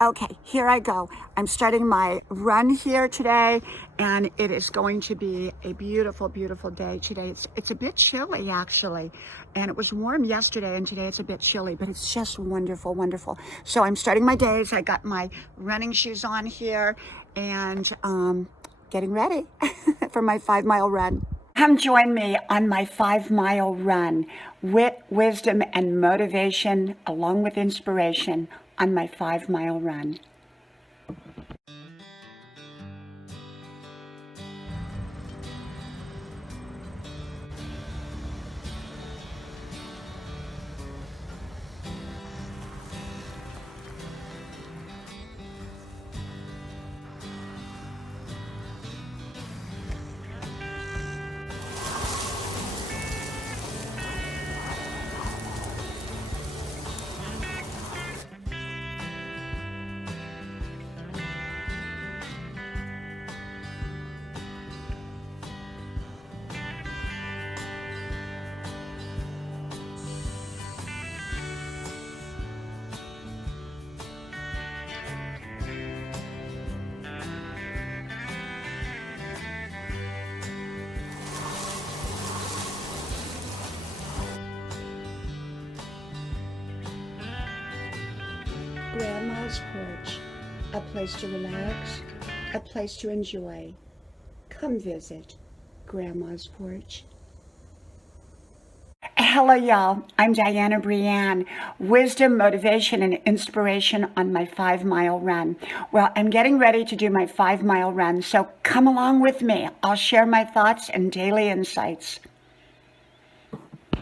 Okay, here I go. I'm starting my run here today, and it is going to be a beautiful, beautiful day today. It's a bit chilly actually, and it was warm yesterday, and today it's a bit chilly, but it's just wonderful, wonderful. So I'm starting my days. I got my running shoes on here, and getting ready for my 5-mile run. Come join me on my 5-mile run. Wit, wisdom, and motivation, along with inspiration, on my 5-mile run. Grandma's porch, a place to relax, a place to enjoy. Come visit Grandma's porch. Hello y'all, I'm Dianna-BRIANNE. Wisdom, motivation, and inspiration on my 5-mile run. Well, I'm getting ready to do my 5-mile run, so come along with me. I'll share my thoughts and daily insights.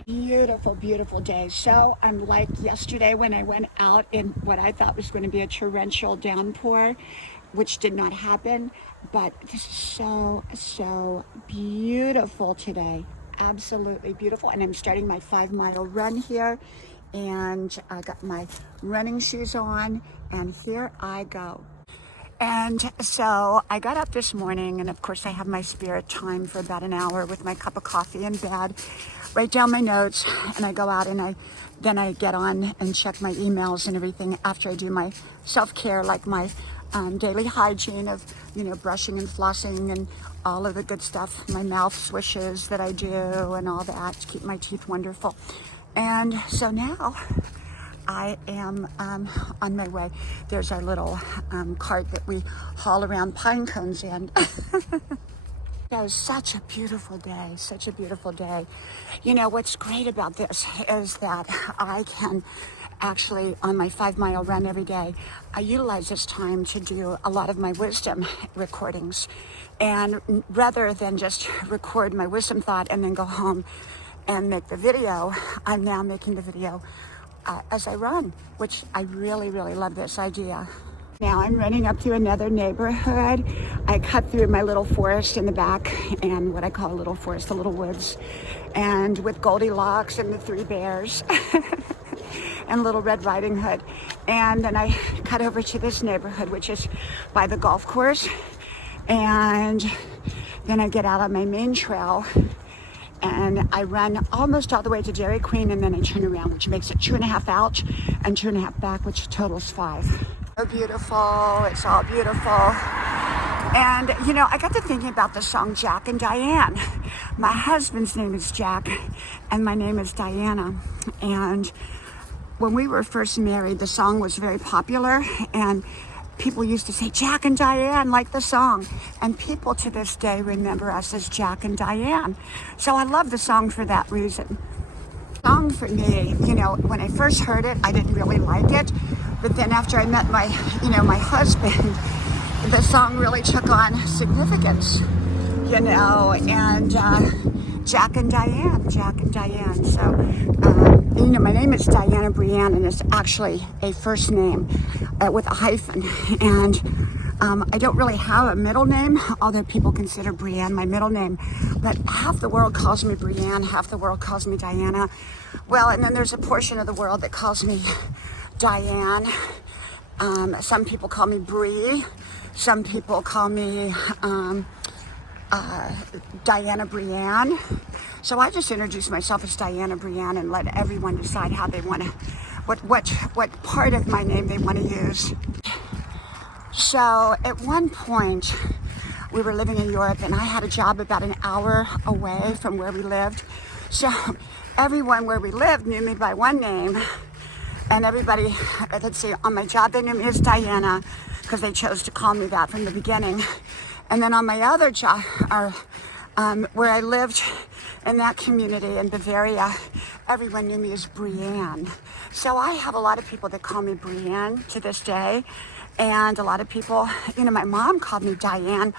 Beautiful, beautiful day. So unlike yesterday when I went out in what I thought was going to be a torrential downpour, which did not happen, but this is so beautiful today. Absolutely beautiful. And I'm starting my 5-mile run here, and I got my running shoes on, and here I go. And so I got up this morning, and of course I have my spirit time for about an hour with my cup of coffee in bed, write down my notes, and I go out and then I get on and check my emails and everything after I do my self-care, like my daily hygiene of, brushing and flossing and all of the good stuff, my mouth swishes that I do and all that to keep my teeth wonderful. And so now I am on my way. There's our little cart that we haul around pine cones in. It was such a beautiful day, such a beautiful day. What's great about this is that I can actually, on my 5-mile run every day, I utilize this time to do a lot of my wisdom recordings. And rather than just record my wisdom thought and then go home and make the video, I'm now making the video as I run, which I really, really love this idea. Now I'm running up to another neighborhood. I cut through my little forest in the back, and what I call a little forest, the little woods, and with Goldilocks and the 3 bears and Little Red Riding Hood. And then I cut over to this neighborhood, which is by the golf course. And then I get out on my main trail, and I run almost all the way to Dairy Queen, and then I turn around, which makes it 2.5 out and 2.5 back, which totals 5. So beautiful, it's all beautiful. And I got to thinking about the song Jack and Diane. My husband's name is Jack and my name is Diana. And when we were first married, the song was very popular, and people used to say Jack and Diane, like the song. And people to this day remember us as Jack and Diane. So I love the song for that reason. The song for me, when I first heard it, I didn't really like it. But then after I met my husband, the song really took on significance, and Jack and Diane. So, my name is Dianna-BRIANNE, and it's actually a first name with a hyphen. And I don't really have a middle name, although people consider Brianne my middle name. But half the world calls me Brianne, half the world calls me Diana. Well, and then there's a portion of the world that calls me Diane. Some people call me Bree. Some people call me Dianna-BRIANNE. So I just introduce myself as Dianna-BRIANNE and let everyone decide how they want to, what part of my name they want to use. So at one point, we were living in Europe, and I had a job about an hour away from where we lived. So everyone where we lived knew me by one name, and everybody, let's see, on my job they knew me as Diana, because they chose to call me that from the beginning. And then on my other job, where I lived in that community in Bavaria, everyone knew me as Brianne. So I have a lot of people that call me Brianne to this day. And a lot of people, you know, my mom called me Diane,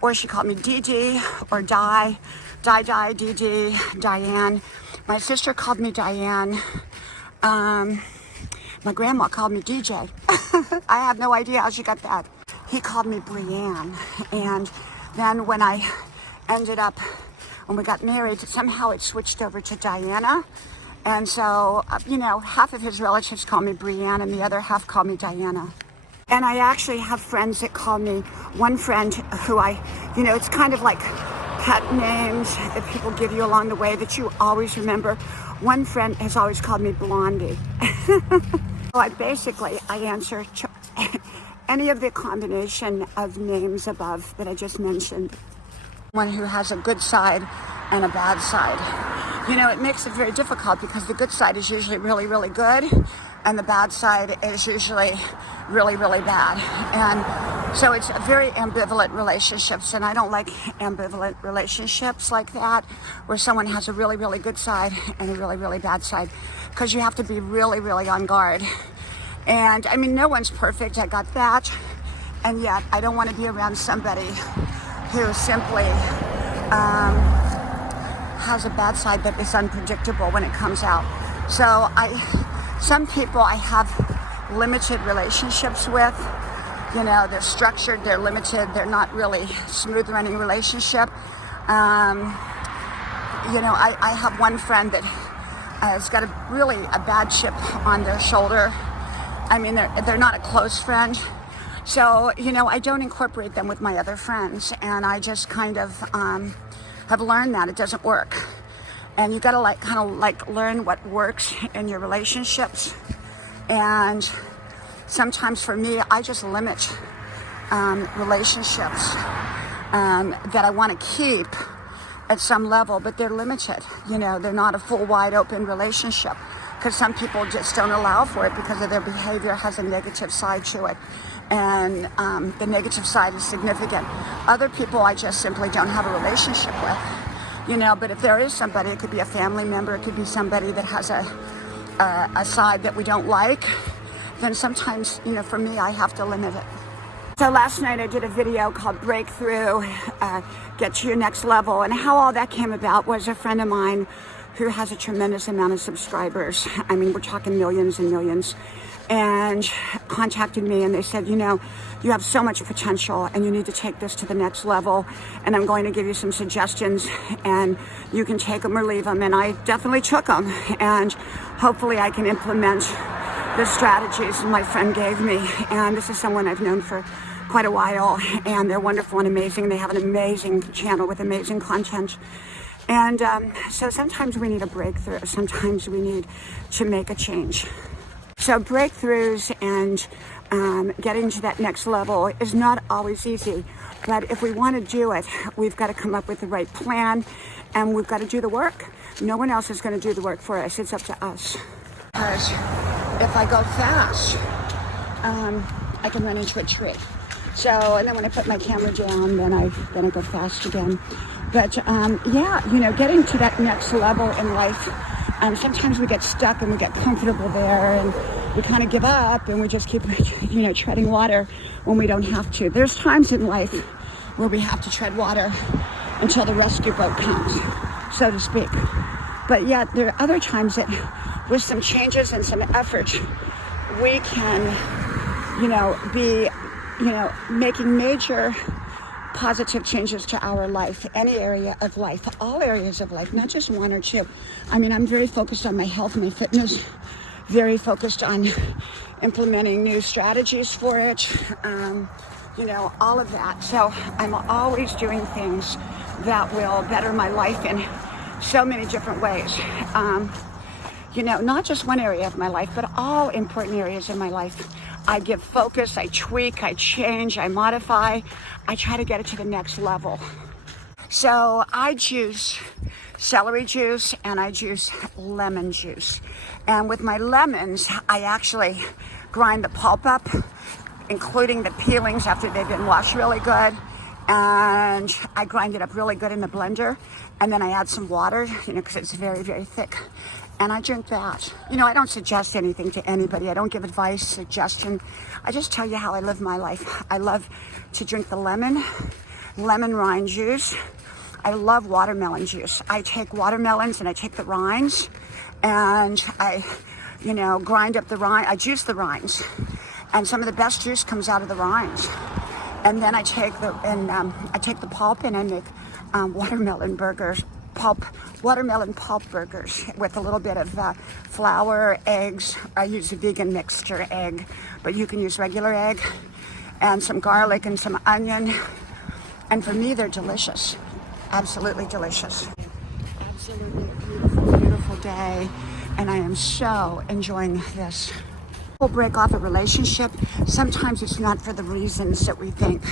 or she called me Dee or Di, Dee, Diane. My sister called me Diane. My grandma called me DJ. I have no idea how she got that. He called me Brianne. And then when I ended up, when we got married, somehow it switched over to Diana. And so, you know, half of his relatives call me Brianne and the other half call me Diana. And I actually have friends that call me, one friend who you know, it's kind of like pet names that people give you along the way that you always remember. One friend has always called me Blondie. So I answer any of the combination of names above that I just mentioned. One who has a good side and a bad side. You know, it makes it very difficult because the good side is usually really, really good, and the bad side is usually really, really bad. And so it's a very ambivalent relationships, and I don't like ambivalent relationships like that, where someone has a really, really good side and a really, really bad side, because you have to be really, really on guard. And I mean, no one's perfect, I got that, and yet I don't want to be around somebody who simply has a bad side that is unpredictable when it comes out. So some people I have limited relationships with. You know, they're structured, they're limited, they're not really smooth running relationship. You know, I have one friend that has got a bad chip on their shoulder. I mean, they're not a close friend. So, you know, I don't incorporate them with my other friends, and I just kind of have learned that it doesn't work. And you gotta learn what works in your relationships. And sometimes for me, I just limit relationships that I want to keep at some level, but they're limited. You know, they're not a full, wide open relationship, because some people just don't allow for it because of their behavior has a negative side to it. And the negative side is significant. Other people I just simply don't have a relationship with, you know, but if there is somebody, it could be a family member, it could be somebody that has a side that we don't like, then sometimes, you know, for me, I have to limit it. So last night I did a video called Breakthrough, Get to Your Next Level, and how all that came about was a friend of mine who has a tremendous amount of subscribers. I mean, we're talking millions and millions, and contacted me and they said, you know, you have so much potential and you need to take this to the next level, and I'm going to give you some suggestions and you can take them or leave them. And I definitely took them, and hopefully I can implement the strategies my friend gave me. And this is someone I've known for quite a while, and they're wonderful and amazing. They have an amazing channel with amazing content. And so sometimes we need a breakthrough. Sometimes we need to make a change. So breakthroughs and getting to that next level is not always easy. But if we want to do it, we've got to come up with the right plan, and we've got to do the work. No one else is going to do the work for us. It's up to us. Because if I go fast, I can run into a tree. So, and then when I put my camera down, then I go fast again. But yeah, you know, getting to that next level in life, sometimes we get stuck and we get comfortable there, and we kind of give up and we just keep, you know, treading water when we don't have to. There's times in life where we have to tread water until the rescue boat comes, so to speak. But yet there are other times that with some changes and some effort, we can, you know, be, you know, making major positive changes to our life, any area of life, all areas of life, not just one or two. I mean, I'm very focused on my health, my fitness, very focused on implementing new strategies for it, you know, all of that. So I'm always doing things that will better my life in so many different ways. you know, not just one area of my life, but all important areas in my life. I give focus, I tweak, I change, I modify. I try to get it to the next level. So I juice celery juice and I juice lemon juice. And with my lemons, I actually grind the pulp up, including the peelings after they've been washed really good. And I grind it up really good in the blender. And then I add some water, you know, because it's very, very thick. And I drink that. You know, I don't suggest anything to anybody. I don't give advice, suggestion. I just tell you how I live my life. I love to drink the lemon rind juice. I love watermelon juice. I take watermelons and I take the rinds and I, you know, grind up the rind. I juice the rinds. And some of the best juice comes out of the rinds. And then I take the pulp and I make watermelon pulp burgers with a little bit of flour, eggs. I use a vegan mixture egg, but you can use regular egg, and some garlic and some onion. And for me, they're delicious. Absolutely delicious. Absolutely a beautiful, beautiful day. And I am so enjoying this. People break off a relationship. Sometimes it's not for the reasons that we think.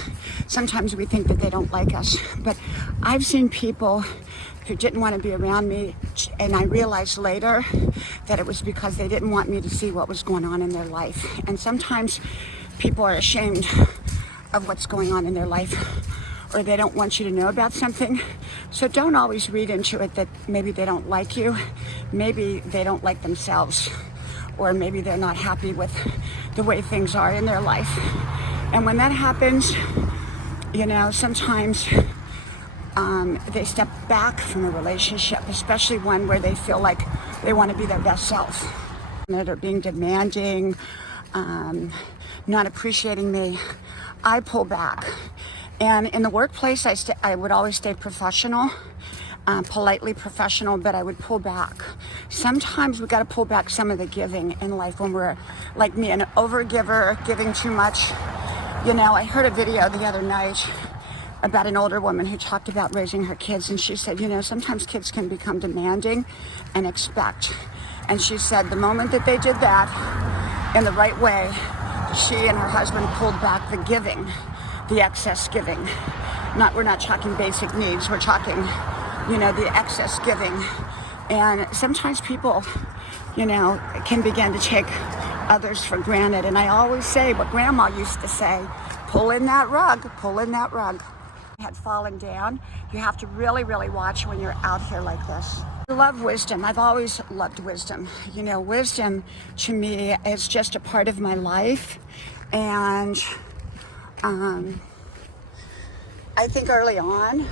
Sometimes we think that they don't like us. But I've seen people who didn't want to be around me, and I realized later that it was because they didn't want me to see what was going on in their life. And sometimes people are ashamed of what's going on in their life, or they don't want you to know about something. So don't always read into it that maybe they don't like you. Maybe they don't like themselves, or maybe they're not happy with the way things are in their life. And when that happens, you know, sometimes they step back from a relationship, especially one where they feel like they want to be their best self. They're being demanding, not appreciating me. I pull back. And in the workplace, I would always stay professional, politely professional, but I would pull back. Sometimes we got to pull back some of the giving in life when we're, like me, an overgiver, giving too much. You know, I heard a video the other night about an older woman who talked about raising her kids, and she said, you know, sometimes kids can become demanding and expect. And she said the moment that they did that in the right way, she and her husband pulled back the giving, the excess giving. We're not talking basic needs, we're talking, you know, the excess giving. And sometimes people, you know, can begin to take others for granted. And I always say what Grandma used to say, pull in that rug, pull in that rug. Had fallen down. You have to really, really watch when you're out here like this. I love wisdom. I've always loved wisdom. You know, wisdom to me is just a part of my life. And I think early on,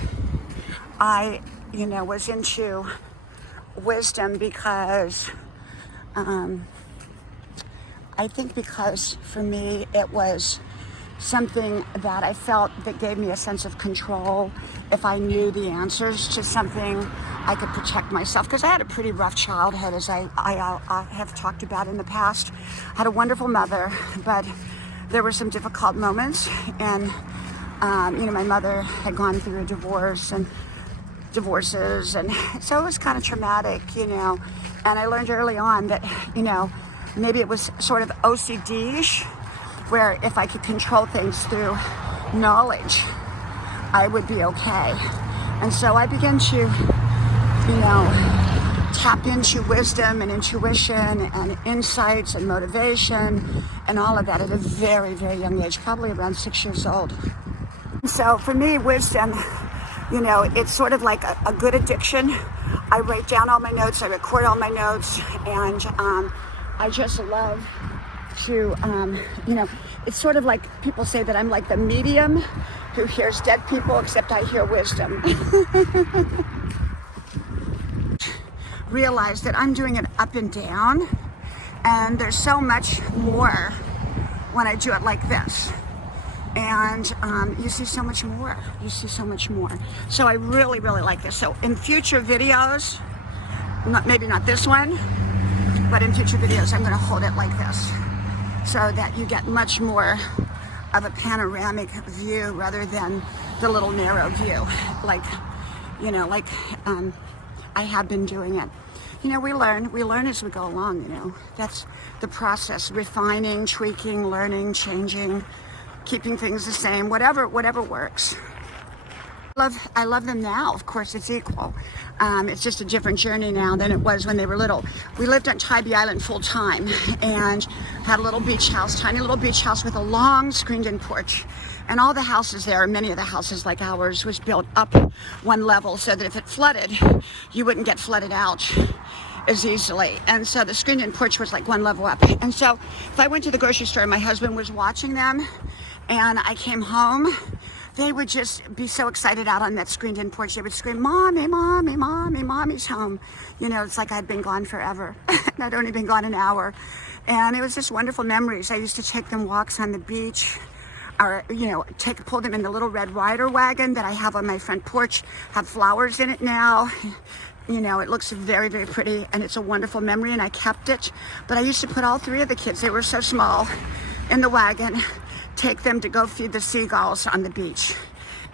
I, you know, was into wisdom because I think because for me it was something that I felt that gave me a sense of control. If I knew the answers to something, I could protect myself, because I had a pretty rough childhood, as I have talked about in the past. I had a wonderful mother, but there were some difficult moments, and you know, my mother had gone through a divorces, and so it was kind of traumatic, you know. And I learned early on that, you know, maybe it was sort of OCD-ish, where if I could control things through knowledge, I would be okay. And so I began to, you know, tap into wisdom and intuition and insights and motivation and all of that at a very, very young age, probably around 6 years old. So for me, wisdom, you know, it's sort of like a good addiction. I write down all my notes, I record all my notes, and I just love to, you know, it's sort of like people say that I'm like the medium who hears dead people, except I hear wisdom. Realize that I'm doing it up and down, and there's so much more when I do it like this. And you see so much more. You see so much more. So I really, really like this. So in future videos, maybe not this one, but in future videos, I'm going to hold it like this, so that you get much more of a panoramic view rather than the little narrow view, like, you know, like I have been doing it. you know, we learn as we go along, you know. That's the process, refining, tweaking, learning, changing, keeping things the same, whatever works. I love them now. Of course, it's equal. It's just a different journey now than it was when they were little. We lived on Tybee Island full time and had a little beach house, tiny little beach house with a long screened-in porch. And all the houses there, many of the houses like ours, was built up one level so that if it flooded, you wouldn't get flooded out as easily. And so the screened-in porch was like one level up. And so if I went to the grocery store, my husband was watching them, and I came home, they would just be so excited out on that screened-in porch. They would scream, "Mommy, Mommy, Mommy, Mommy's home." You know, it's like I'd been gone forever. I'd only been gone an hour. And it was just wonderful memories. I used to take them walks on the beach, or, you know, pull them in the little Red Ryder wagon that I have on my front porch, have flowers in it now. You know, it looks very, very pretty, and it's a wonderful memory, and I kept it. But I used to put all three of the kids, they were so small, in the wagon, take them to go feed the seagulls on the beach.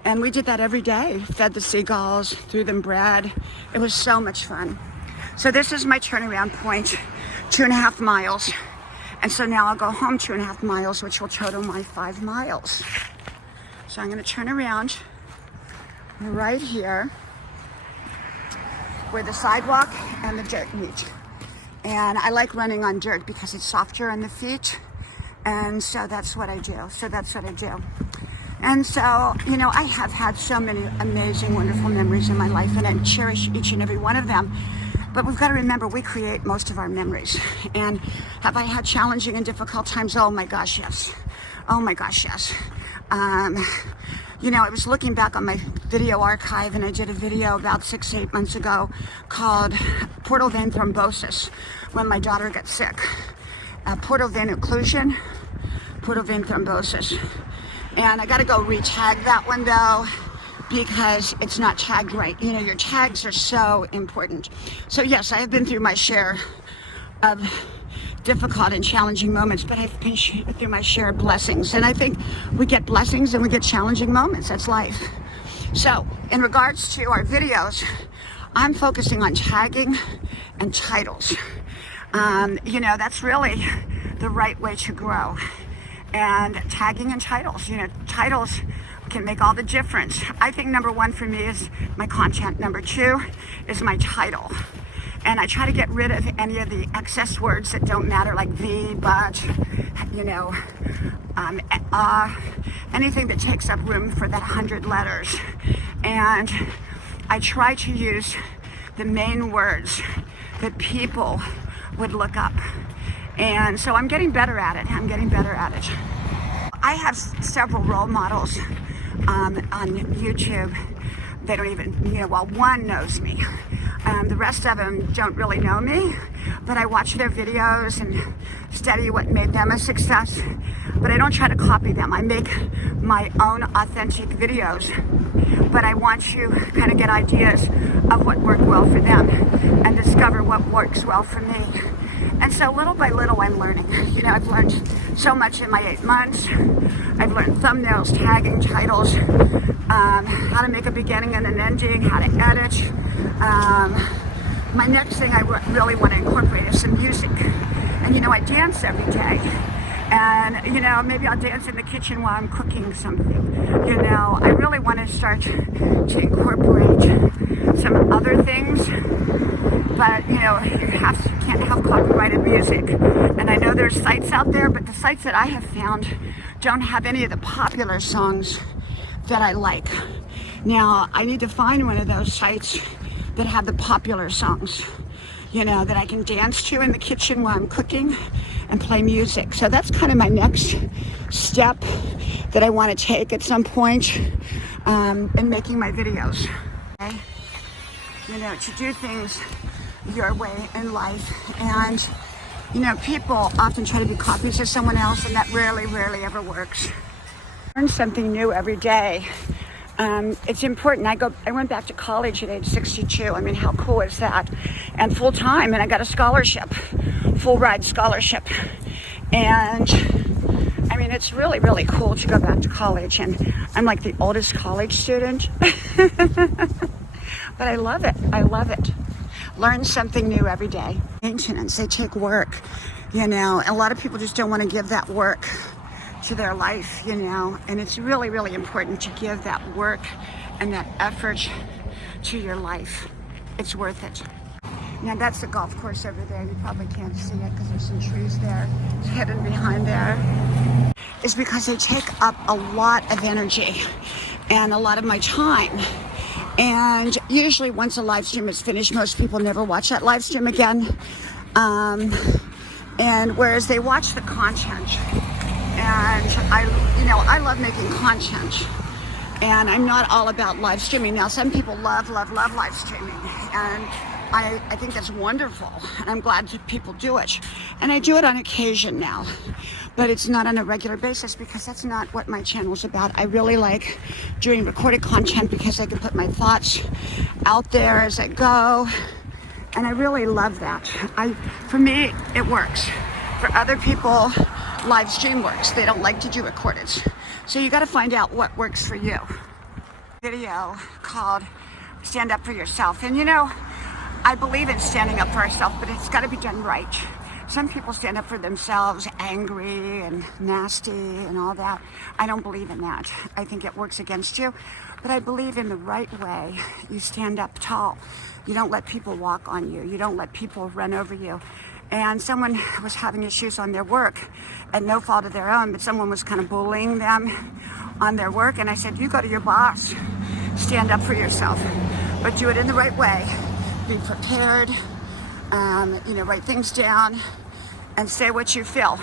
And we did that every day, fed the seagulls, threw them bread. It was so much fun. So this is my turnaround point, 2.5 miles. And so now I'll go home 2.5 miles, which will total my 5 miles. So I'm gonna turn around right here where the sidewalk and the dirt meet. And I like running on dirt because it's softer on the feet. And so that's what I do. And so, you know, I have had so many amazing, wonderful memories in my life, and I cherish each and every one of them. But we've got to remember, we create most of our memories. And have I had challenging and difficult times? Oh my gosh, yes. Oh my gosh, yes. You know, I was looking back on my video archive, and I did a video about 6-8 months ago called Portal Vein Thrombosis, when my daughter got sick. Portal vein occlusion, portal vein thrombosis. And I gotta go re-tag that one though, because it's not tagged right. You know, your tags are so important. So yes, I have been through my share of difficult and challenging moments, but I've been through my share of blessings. And I think we get blessings and we get challenging moments. That's life. So in regards to our videos, I'm focusing on tagging and titles. You know, that's really the right way to grow. And tagging and titles, you know, titles can make all the difference. I think number one for me is my content. Number two is my title. And I try to get rid of any of the excess words that don't matter, like the, but, you know, anything that takes up room for that 100 letters. And I try to use the main words that people would look up. And so I'm getting better at it. I have several role models on YouTube. They don't even, you know, well, one knows me. The rest of them don't really know me, but I watch their videos and study what made them a success. But I don't try to copy them. I make my own authentic videos, but I want to kind of get ideas of what worked well for them and discover what works well for me. And so little by little, I'm learning. You know, I've learned so much in my 8 months. I've learned thumbnails, tagging, titles, how to make a beginning and an ending, how to edit. My next thing I really want to incorporate is some music. And you know, I dance every day. And you know, maybe I'll dance in the kitchen while I'm cooking something. You know, I really want to start to incorporate some other things. But you know, you can't have copyrighted music. And I know there's sites out there, but the sites that I have found don't have any of the popular songs that I like. Now, I need to find one of those sites that have the popular songs, you know, that I can dance to in the kitchen while I'm cooking and play music. So that's kind of my next step that I want to take at some point in making my videos. Okay? You know, to do things your way in life. And, you know, people often try to be copies of someone else, and that rarely ever works. Learn something new every day. It's important. I went back to college at age 62. I mean, how cool is that? And full time, and I got a scholarship, full ride scholarship. And I mean, it's really cool to go back to college. And I'm like the oldest college student, but I love it. Learn something new every day. Maintenance, they take work, you know. A lot of people just don't want to give that work to their life, you know. And it's really, really important to give that work and that effort to your life. It's worth it. Now that's the golf course over there. You probably can't see it because there's some trees there. It's hidden behind there. It's because they take up a lot of energy and a lot of my time. And usually once a live stream is finished, most people never watch that live stream again. And whereas they watch the content, and I love making content. And I'm not all about live streaming. Now, some people love live streaming. And I think that's wonderful. And I'm glad that people do it. And I do it on occasion now. But it's not on a regular basis because that's not what my channel is about. I really like doing recorded content because I can put my thoughts out there as I go. And I really love that. For me, it works. For other people, live stream works. They don't like to do recorded. So you got to find out what works for you. Video called Stand Up For Yourself. And you know, I believe in standing up for ourselves, but it's got to be done right. Some people stand up for themselves, angry and nasty and all that. I don't believe in that. I think it works against you. But I believe in the right way. You stand up tall. You don't let people walk on you. You don't let people run over you. And someone was having issues on their work at no fault of their own, but someone was kind of bullying them on their work. And I said, you go to your boss, stand up for yourself, but do it in the right way. Be prepared, write things down and say what you feel.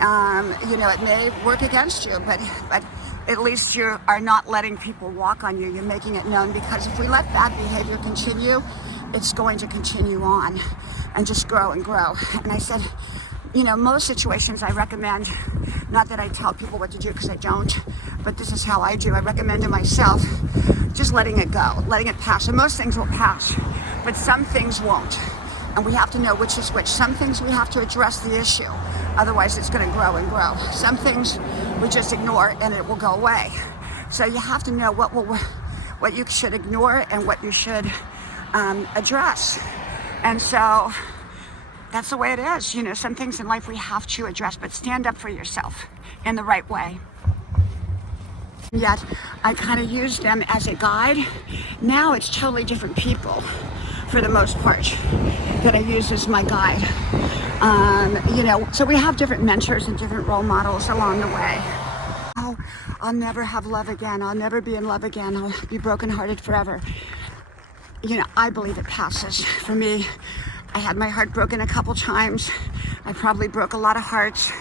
It may work against you, but at least you are not letting people walk on you. You're making it known, because if we let bad behavior continue, it's going to continue on and just grow and grow. And I said, most situations I recommend, not that I tell people what to do because I don't, but this is how I do. I recommend to myself just letting it go, letting it pass. And most things will pass, but some things won't. And we have to know which is which. Some things we have to address the issue. Otherwise, it's going to grow and grow. Some things we just ignore and it will go away. So you have to know what you should ignore and what you should address. And so that's the way it is. Some things in life we have to address, but stand up for yourself in the right way. Yet I kind of use them as a guide. Now it's totally different people, for the most part, that I use as my guide. So we have different mentors and different role models along the way. Oh, I'll never have love again. I'll never be in love again. I'll be brokenhearted forever. I believe it passes. For me, I had my heart broken a couple times. I probably broke a lot of hearts,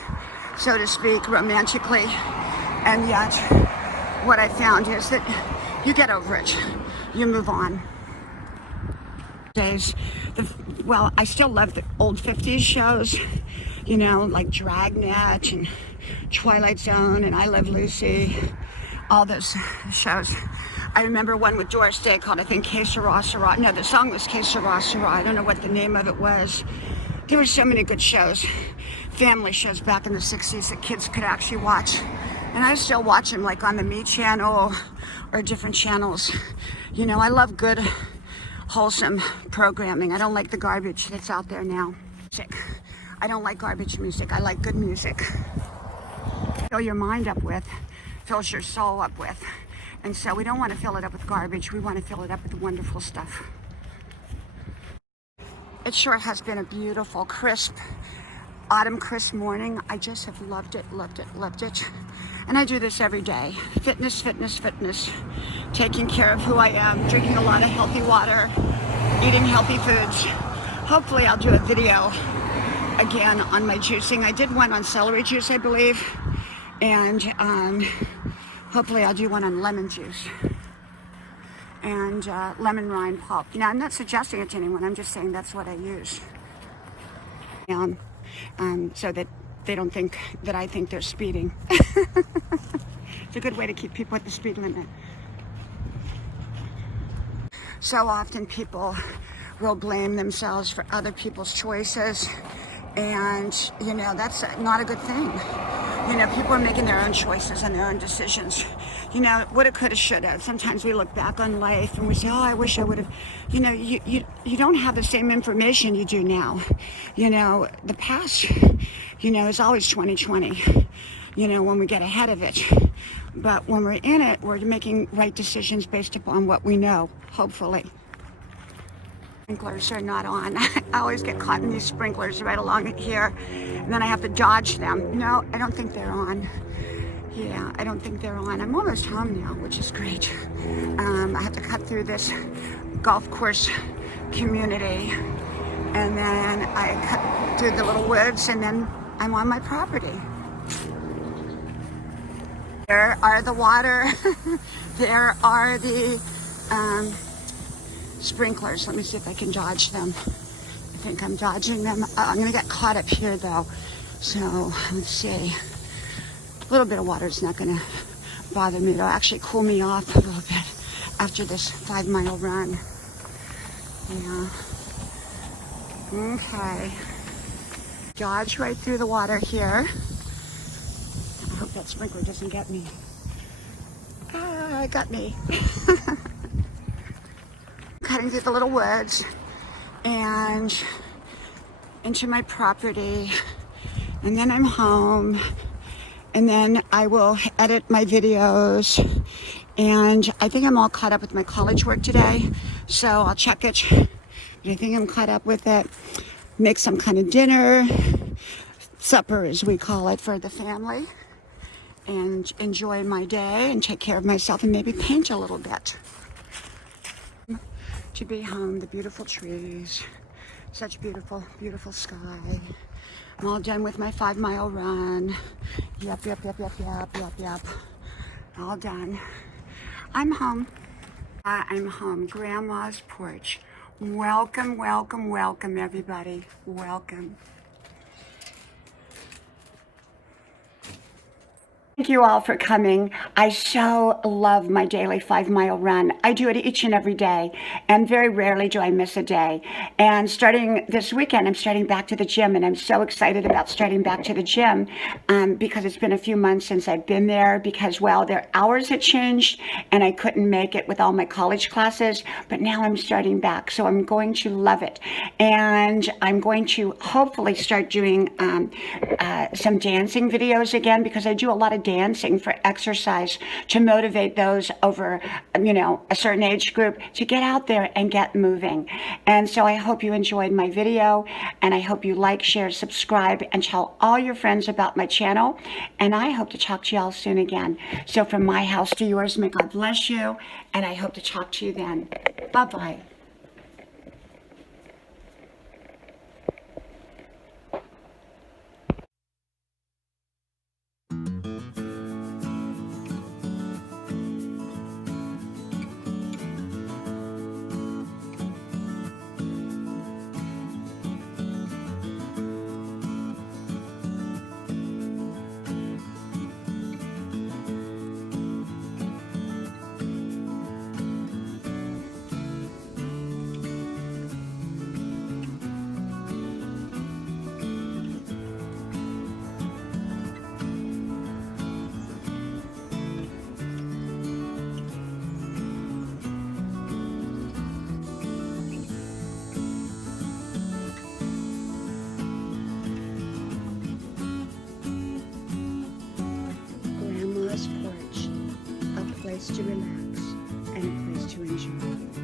so to speak, romantically. And yet, what I found is that you get over it. You move on. I still love the old 50s shows, like Dragnet and Twilight Zone and I Love Lucy, all those shows. I remember one with Doris Day called, I think, Que Sera Sera. No, the song was Que Sera Sera. I don't know what the name of it was. There were so many good shows, family shows back in the 60s that kids could actually watch. And I still watch them, like on the Me Channel or different channels. I love good, wholesome programming. I don't like the garbage that's out there now. I don't like garbage music. I like good music. Fill your mind up with, fills your soul up with. And so we don't want to fill it up with garbage. We want to fill it up with wonderful stuff. It sure has been a beautiful, crisp, autumn crisp morning. I just have loved it. And I do this every day. Fitness. Taking care of who I am, drinking a lot of healthy water, eating healthy foods. Hopefully I'll do a video again on my juicing. I did one on celery juice, I believe. And hopefully I'll do one on lemon juice and lemon rind pulp. Now, I'm not suggesting it to anyone. I'm just saying that's what I use. So that they don't think that I think they're speeding. It's a good way to keep people at the speed limit. So often people will blame themselves for other people's choices, and that's not a good thing. You know, people are making their own choices and their own decisions. You know, woulda, coulda, shoulda. Sometimes we look back on life and we say, oh, I wish I would have. You know, you don't have the same information you do now. You know, the past, you know, is always 2020. You know, when we get ahead of it. But when we're in it, we're making right decisions based upon what we know, hopefully. Sprinklers are not on. I always get caught in these sprinklers right along here, and then I have to dodge them. No, I don't think they're on. Yeah, I don't think they're on. I'm almost home now, which is great. I have to cut through this golf course community, and then I cut through the little woods, and then I'm on my property. There are the water. There are the sprinklers. Let me see if I can dodge them. I think I'm dodging them. I'm gonna get caught up here though. So let's see. A little bit of water is not gonna bother me. It'll actually cool me off a little bit after this 5-mile run. Yeah. Okay. Dodge right through the water here. I hope that sprinkler doesn't get me. Ah, it got me. Cutting through the little woods and into my property, and then I'm home, and then I will edit my videos, and I think I'm all caught up with my college work today, so I'll check it. But I think I'm caught up with it. Make some kind of dinner, supper as we call it, for the family, and enjoy my day and take care of myself and maybe paint a little bit. To be home, the beautiful trees, such beautiful, beautiful sky. I'm all done with my 5-mile run. Yep. All done. I'm home. I'm home. Grandma's porch. Welcome, welcome, welcome, everybody. Welcome. Thank you all for coming. I so love my daily 5-mile run. I do it each and every day, and very rarely do I miss a day. And starting this weekend, I'm starting back to the gym, and I'm so excited about starting back to the gym because it's been a few months since I've been there because, well, their hours had changed, and I couldn't make it with all my college classes, but now I'm starting back, so I'm going to love it. And I'm going to hopefully start doing some dancing videos again because I do a lot of dancing for exercise to motivate those over, you know, a certain age group to get out there and get moving. And so I hope you enjoyed my video, and I hope you like, share, subscribe, and tell all your friends about my channel. And I hope to talk to y'all soon again. So from my house to yours, may God bless you, and I hope to talk to you then. Bye-bye. Grandma's porch, a place to relax and a place to enjoy.